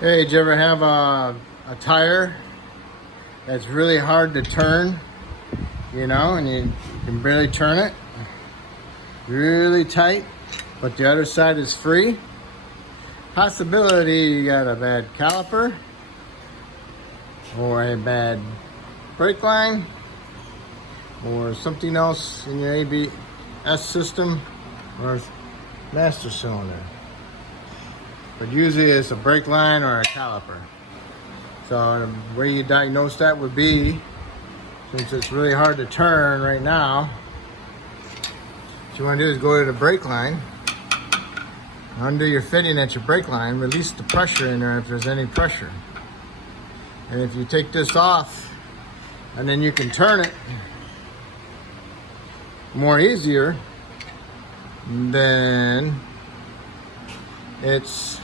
Hey, did you ever have a tire that's really hard to turn, and you can barely turn it? Really tight, but the other side is free? Possibility you got a bad caliper or a bad brake line or something else in your ABS system or master cylinder. But usually it's a brake line or a caliper. So the way you diagnose that would be, since it's really hard to turn right now, what you want to do is go to the brake line, undo your fitting at your brake line, release the pressure in there if there's any pressure. And if you take this off, and then you can turn it more easier, then it's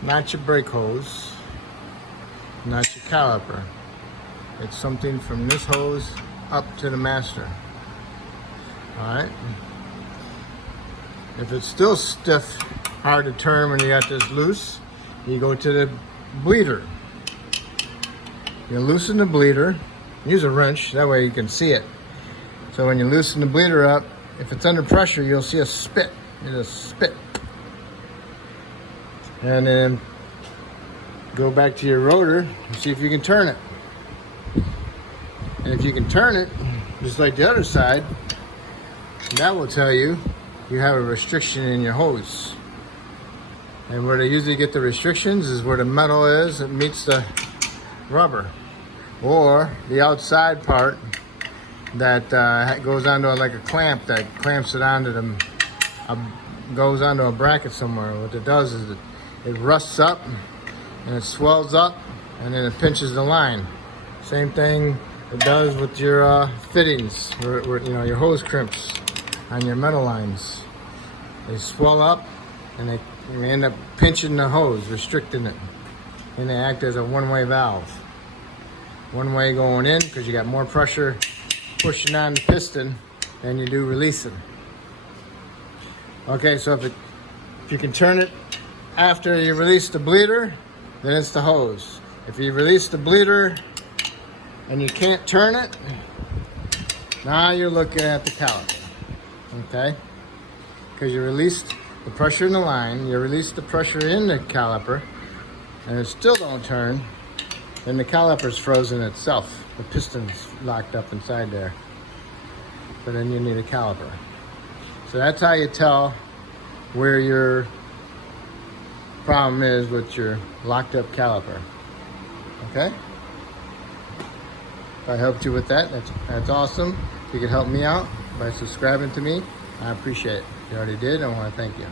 not your brake hose, not your caliper. It's something from this hose up to the master. Alright? If it's still stiff, hard to turn when you got this loose, you go to the bleeder. You loosen the bleeder, use a wrench, that way you can see it. So when you loosen the bleeder up, if it's under pressure, you'll see a spit. It'll spit. And then go back to your rotor and see if you can turn it. And if you can turn it, just like the other side, that will tell you you have a restriction in your hose. And where they usually get the restrictions is where the metal is, it meets the rubber. Or the outside part that goes onto like a clamp that clamps it onto goes onto a bracket somewhere. What it does is it rusts up and it swells up and then it pinches the line. Same thing it does with your fittings, where your hose crimps on your metal lines. They swell up and they end up pinching the hose, restricting it. And they act as a one-way valve. One way going in because you got more pressure pushing on the piston than you do releasing. Okay, so if you can turn it after you release the bleeder, then it's the hose. If you release the bleeder and you can't turn it, now you're looking at the caliper. Okay? Because you released the pressure in the line, you released the pressure in the caliper, and it still don't turn, then the caliper's frozen itself. The piston's locked up inside there. So then you need a caliper. So that's how you tell where your problem is with your locked up caliper. Okay? If I helped you with that, that's awesome. If you could help me out by subscribing to me, I appreciate it. If you already did, I want to thank you.